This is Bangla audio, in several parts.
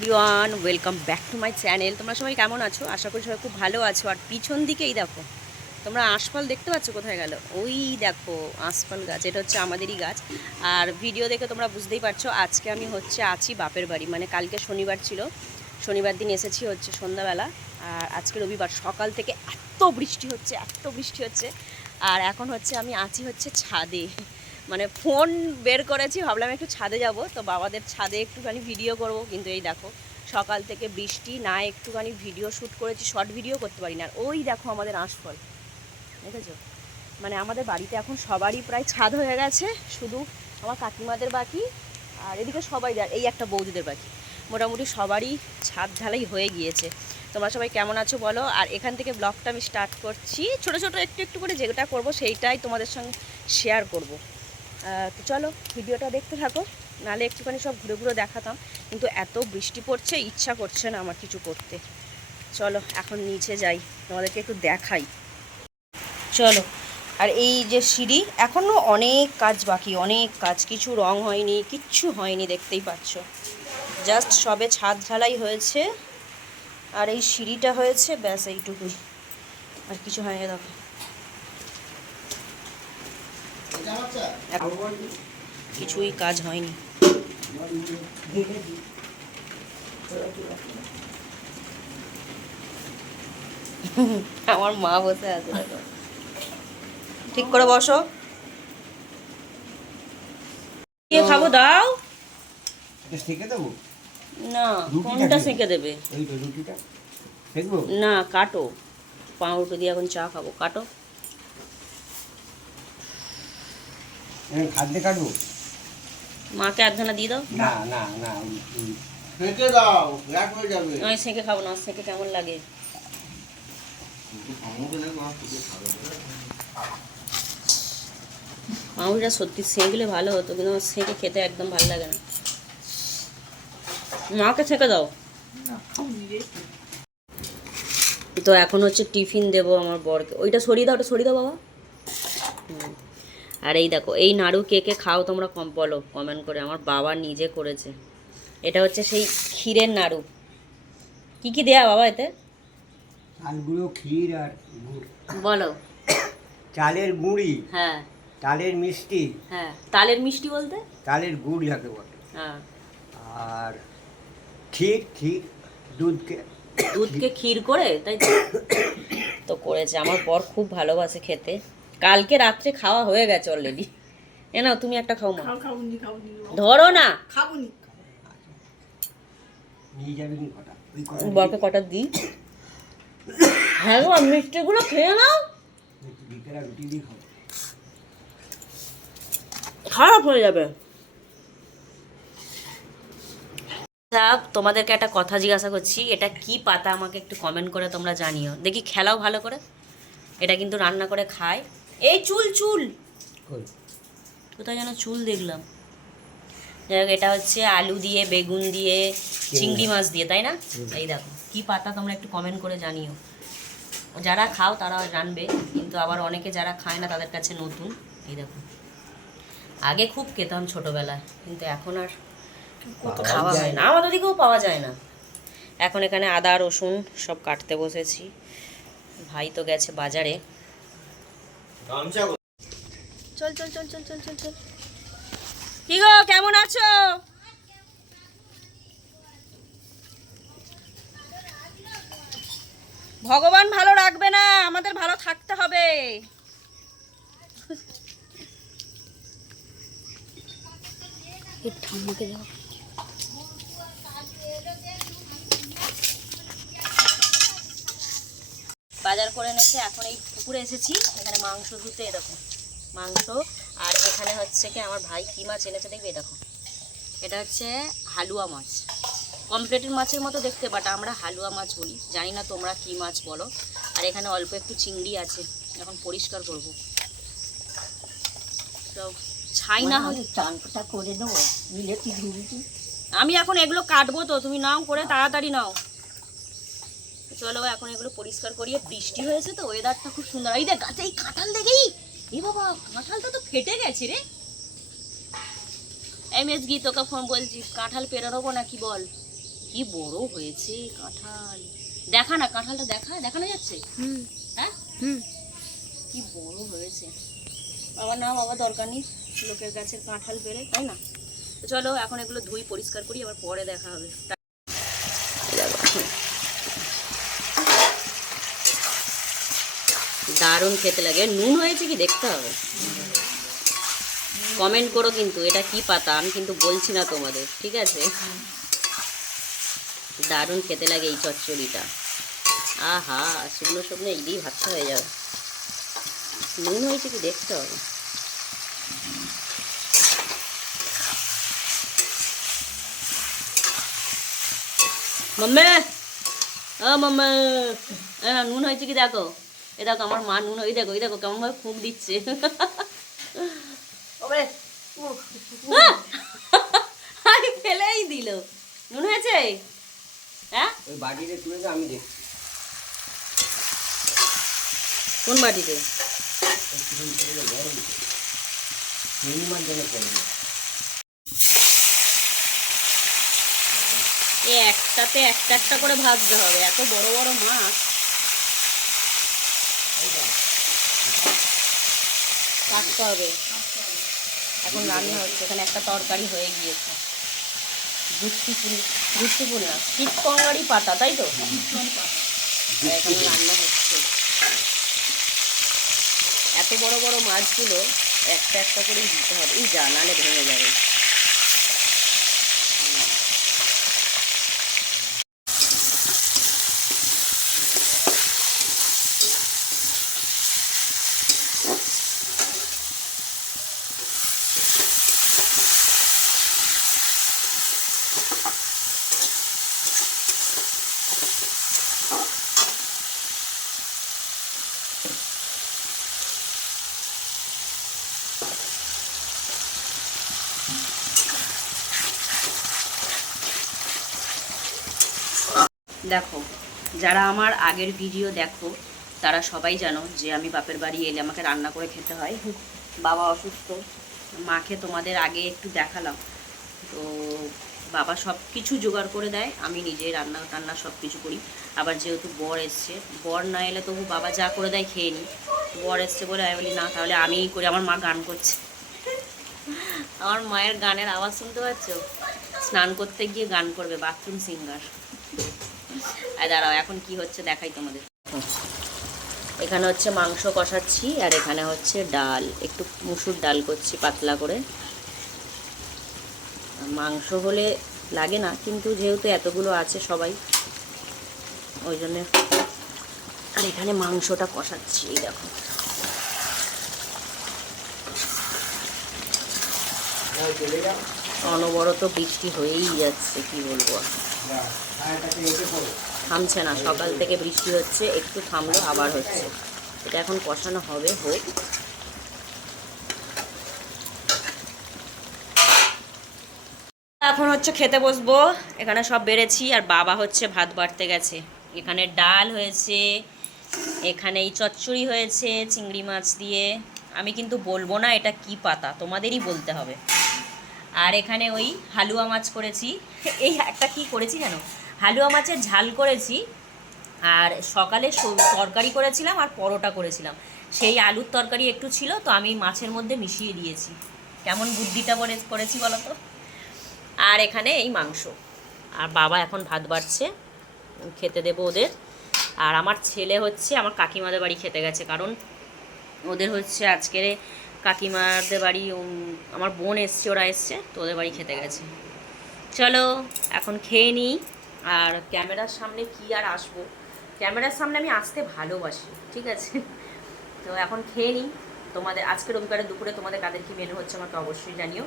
Everyone welcome back to my channel. তোমরা সবাই কেমন আছো? আশা করি সবাই খুব ভালো আছো। আর পিছন দিকেই দেখো, তোমরা আঁশফল দেখতে পাচ্ছ? কোথায় গেল? ওই দেখো আঁশফল গাছ, এটা হচ্ছে আমাদেরই গাছ। আর ভিডিও দেখে তোমরা বুঝতেই পারছো আজকে আমি আছি বাপের বাড়ি। মানে কালকে শনিবার ছিল, শনিবার দিন এসেছি হচ্ছে সন্ধ্যাবেলা। আর আজকে রবিবার, সকাল থেকে এত বৃষ্টি হচ্ছে। আর এখন আমি আছি ছাদে। মানে ফোন বের করেছি, ভাবলাম একটু ছাদে যাব, তো বাবাদের ছাদে একটুখানি ভিডিও করব। কিন্তু এই দেখো সকাল থেকে বৃষ্টি, না একটুখানি ভিডিও শ্যুট করেছি, শর্ট ভিডিও করতে পারি না। আর ওই দেখো আমাদের আঁশফল, দেখেছো? মানে আমাদের বাড়িতে এখন সবারই প্রায় ছাদ হয়ে গেছে, শুধু আমার কাকিমাদের বাকি। আর এদিকে সবাই, এই একটা বৌদিদের বাকি। মোটামুটি সবারই ছাদ ঢালাই হয়ে গিয়েছে। তোমরা সবাই কেমন আছো বলো। আর এখান থেকে ব্লগটা আমি স্টার্ট করছি, ছোটো ছোটো একটু করে যেটা করব সেইটাই তোমাদের সঙ্গে শেয়ার করব। তো চলো ভিডিওটা দেখতে থাকো, নাহলে একটুখানি সব ঘুরে ঘুরে দেখাতাম, কিন্তু এত বৃষ্টি পড়ছে, ইচ্ছা করছে না আমার কিছু করতে। চলো এখন নিচে যাই, তোমাদেরকে একটু দেখাই। চলো। আর এই যে সিঁড়ি, এখনও অনেক কাজ বাকি, অনেক কাজ, কিছু রং হয়নি, কিচ্ছু হয়নি, দেখতেই পাচ্ছ। জাস্ট সবে ছাদ ঢালাই হয়েছে, আর এই সিঁড়িটা হয়েছে, ব্যাস এইটুকুই, আর কিছু হয়নি। দেখো কিছুই কাজ হয়নি। আমার মা বসে আছে, ঠিক করে বসো। খাবো দাও না, কোনটা সেঁকে দেবে? না কাটো, পাউরুটি দিয়ে এখন চা খাবো, কাটো। খাদ্যে কাটবো, মাকে আধখানা দিয়ে দাও। না না না, সেঁকে দাও, এক হয়ে যাবে। আমি সেঁকে খাবো না, সেঁকে কেমন লাগে? পাউরুটিটা সত্যি সেঁকলে ভালো হতো, কিন্তু আমার সেঁকে খেতে একদম ভালো লাগে না। মাকে সেঁকে দাও। তো এখন টিফিন দেবো আমার বরকে। ওইটা সরিয়ে দাও, ওটা সরিয়ে দাও বাবা। আর এই দেখো, এই নাড়ু কে কে খাও তোমরা বলো কমেন্ট করে। আমার বাবা নিজে করেছে। এটা সেই ক্ষীরের নাড়ু। কি কি দেয়া বাবা এতে? চালগুলো, ক্ষীর আর গুড়। বলো। চালের গুঁড়ি, হ্যাঁ। তালের মিষ্টি। হ্যাঁ, তালের মিষ্টি বলতে? তালের গুড় যাকে বলে। হ্যাঁ। আর ক্ষীর, দুধকে ক্ষীর করে, তাই তো করেছে। আমার বর খুব ভালোবাসে খেতে। কালকে রাত্রে খাওয়া হয়ে গেছে অলরেডি। নাও তুমি একটা খাও মা। ধরো না, নিয়ে যাবে কি কটা? বরকে কটা দিই। হ্যাঁ গো, মিষ্টিগুলো খেয়ে নাও, রুটি দিয়ে খাও, খারাপ হয়ে যাবে। তোমাদেরকে একটা কথা জিজ্ঞাসা করছি, এটা কি পাতা আমাকে একটু কমেন্ট করে তোমরা জানিও। দেখি খেলাও ভালো করে। এটা কিন্তু রান্না করে খায়। এই চুল চুল কোথায় যেন চুল দেখলাম। যাই হোক, এটা আলু দিয়ে, বেগুন দিয়ে, চিংড়ি মাছ দিয়ে, তাই না? এই দেখো কি পাতা, তোমরা একটু কমেন্ট করে জানিও। যারা খাও তারা জানবে, কিন্তু আবার অনেকে যারা খায় না তাদের কাছে নতুন। এই দেখো, আগে খুব খেতাম ছোটোবেলায়, কিন্তু এখন আর খাওয়া হয় না, আমাদের দিকেও পাওয়া যায় না। এখন এখানে আদা রসুন সব কাটতে বসেছি। ভাই তো গেছে বাজারে। চল চল চল চল চল চল চল। কি গো, কেমন আছো? ভগবান ভালো রাখবে না, আমাদের ভালো থাকতে হবে। ঠাম্মাকে দাও। বাজার করে এনেছে, এখন এই পুকুরে এসেছি, এখানে মাংস ধুতে। দেখো মাংস। আর এখানে কি আমার ভাই কী মাছ এনেছে দেখবে, দেখো। এটা হালুয়া মাছ, কমপ্লেটের মাছের মতো দেখতে, বাট আমরা হালুয়া মাছ বলি, জানি না তোমরা কী মাছ বলো। আর এখানে অল্প একটু চিংড়ি আছে, এখন পরিষ্কার করব। তো ছাই না হলে চানটা করে দেবো, আমি এখন এগুলো কাটবো, তো তুমি নাও করে তাড়াতাড়ি নাও। চলো এখন এগুলো পরিষ্কার করিয়ে। বৃষ্টি হয়েছে তো, ওয়েদারটা খুব সুন্দর। এই দেখ গাছে এই কাঁঠাল দেখেই, এ বাবা কাঁঠালটা তো ফেটে গেছে রে। এই মেজগি, তোকে ফোন বলছি, কাঁঠাল পেরোবো নাকি বল? কি বড় হয়েছে কাঁঠাল, দেখা না কাঁঠালটা, দেখানো যাচ্ছে? হ্যাঁ কি বড় হয়েছে। বাবা না বাবা দরকার নেই, লোকের গাছের কাঁঠাল পেরে, তাই না? তো চলো এখন এগুলো ধুই পরিষ্কার করি, আবার পরে দেখা হবে। দারুণ খেতে লাগে। নুন হয়েছে কি দেখতে হবে, কমেন্ট করো কিন্তু এটা কি পাতা, আমি কিন্তু বলছি না তোমাদের, ঠিক আছে? দারুণ খেতে লাগে এই চচ্চড়িটা। আহা, শুকনো শুকনো এই দিয়েই ভাতটা হয়ে যাবে। নুন হয়েছে কি দেখতে হবে। মাম্মা, ও মাম্মা, নুন হয়েছে কি দেখো। এ দেখো আমার মা নুন, ওই দেখো কেমন ভাবে ফুঁক দিচ্ছে। ফেলেই দিল। নুন হয়েছে? হ্যাঁ, ওই বাটিতে তুলে দাও, আমি দেখছি। কোন বাটিতে? মিনিমাম জন্য করবে একটাতে একটা করে ভাজতে হবে, এত বড় বড় মাছ কাটতে হবে। এখন রান্না হচ্ছে, এখানে একটা তরকারি হয়ে গিয়েছে। গুষ্টিপুর না, চিটকঙ্গারি পাতা, তাই তো? এখন রান্না হচ্ছে। এত বড় বড় মাছগুলো একটা করেই দিতে হবে, এই যা নালে ভেঙে যাবে। দেখো, যারা আমার আগের ভিডিও দেখো তারা সবাই জানো যে আমি বাপের বাড়ি এলে আমাকে রান্না করে খেতে হয়। বাবা অসুস্থ, মাকে তোমাদের আগে একটু দেখালাম। তো বাবা সব কিছু জোগাড় করে দেয়, আমি নিজে রান্না সব কিছু করি। আবার যেহেতু বর এসছে, বর না এলে তবু বাবা যা করে দেয় খেয়ে নিই। বর এসছে বলে আমি বলি না তাহলে আমিই করি। আমার মা গান করছে, আমার মায়ের গানের আওয়াজ শুনতে পাচ্ছ? স্নান করতে গিয়ে গান করবে, বাথরুম সিঙ্গার। আর দাঁড়াও, এখন কি হচ্ছে দেখাই তোমাদের। এখানে হচ্ছে মাংস কষাচ্ছি, আর এখানে হচ্ছে ডাল, একটু মুসুর ডাল করছি পাতলা করে। মাংস হলে লাগে না, কিন্তু যেহেতু এতগুলো আছে সবাই, ওই জন্য। আর এখানে মাংসটা কষাচ্ছি, এই দেখো। অনবরত বৃষ্টি হয়েই যাচ্ছে, কি বলবো, থামছে না। সকাল থেকে বৃষ্টি হচ্ছে, একটু থামলো আবার হচ্ছে। এটা এখন কষানো হবে, হোক। এখন হচ্ছে খেতে বসবো। এখানে সব বেড়েছি, আর বাবা হচ্ছে ভাত বাড়তে গেছে। এখানে ডাল হয়েছে, এখানে এই চচ্চড়ি হয়েছে চিংড়ি মাছ দিয়ে। আমি কিন্তু বলবো না এটা কি পাতা, তোমাদেরই বলতে হবে। আর এখানে ওই হালুয়া মাছ করেছি। এই একটা কি করেছি জানো, হালুয়া মাছের ঝাল করেছি, আর সকালে তরকারি করেছিলাম আর পরোটা করেছিলাম। সেই আলুর তরকারি একটু ছিল, তো আমি মাছের মধ্যে মিশিয়ে দিয়েছি। কেমন বুদ্ধিটা করেছি বলো তো। আর এখানে এই মাংস। আর বাবা এখন ভাত বাড়ছে, খেতে দেবো ওদের। আর আমার ছেলে হচ্ছে আমার কাকিমাদের বাড়ি খেতে গেছে, কারণ ওদের হচ্ছে আজকের কাকিমাদের বাড়ি, আমার বোন এসছে, ওরা এসছে, তো ওদের বাড়ি খেতে গেছে। চলো এখন খেয়ে নিই। আর ক্যামেরার সামনে কি আর আসবো, ক্যামেরার সামনে আমি আসতে ভালোবাসি, ঠিক আছে? তো এখন খেয়ে নিই। তোমাদের আজকে রবিবারের দুপুরে তোমাদের কাদের কি মেনু হচ্ছে আমাকে অবশ্যই জানিও।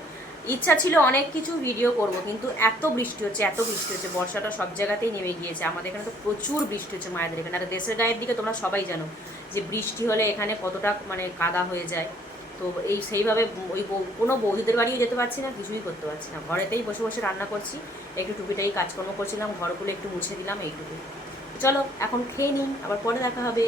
ইচ্ছা ছিল অনেক কিছু ভিডিও করব, কিন্তু এত বৃষ্টি হচ্ছে, বর্ষাটা সব জায়গাতেই নেমে গিয়েছে। আমাদের এখানে তো প্রচুর বৃষ্টি হচ্ছে মায়েদের এখানে। আর দেশের গায়ের দিকে তোমরা সবাই জানো যে বৃষ্টি হলে এখানে কতটা মানে কাদা হয়ে যায়। তো এই সেইভাবে ওই কোনো বৌদিদের বাড়িও যেতে পারছি না, কিছুই করতে পারছি না। ঘরেতেই বসে বসে রান্না করছি, একটু টুপিটাই কাজকর্ম করছিলাম, ঘরগুলো একটু মুছে দিলাম, এইটুকু। চলো এখন খেয়ে নিই, আবার পরে দেখা হবে।